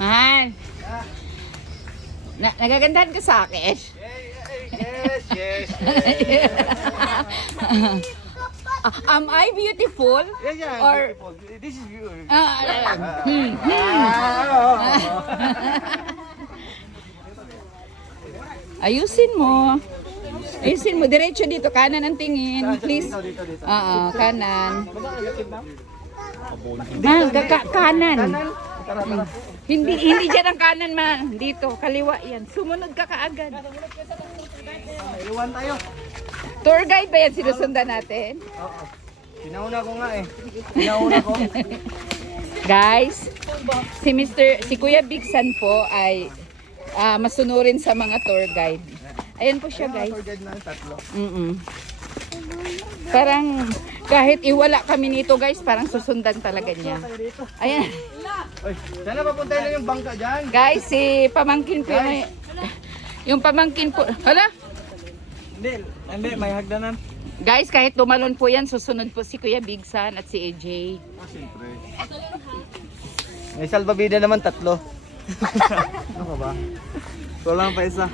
Han. Nagagandahan ka sa akin? Yes. Am I beautiful? Yeah, Or beautiful. This is you. Ayusin mo. Ayusin mo. Diretso dito. Kanan ang tingin. Please. Dito. Kanan. Kanan. Tara. Hindi dyan ang kanan, ma. Dito. Kaliwa yan. Sumunod ka kaagad. Iwan tayo. Tour guide ba yan sinusundan natin? Oo. Pinauna ko nga eh. Pinauna ko. Guys, si Kuya Big San po ay masunurin sa mga tour guide. Ayan po siya, guys. Tour guide na yung tatlo. Parang kahit iwala kami nito, guys, parang susundan talaga niya. Ayan. Oy, sana papunta na yung bangka dyan. Guys, si pamangkin po yung pamangkin po. Hala? Hindi, may hagdanan. Guys, kahit tumalon po yan, susunod po si Kuya Big San at si AJ. Siyempre. May salbabida naman tatlo. Ano ka ba? Kulang pa isa.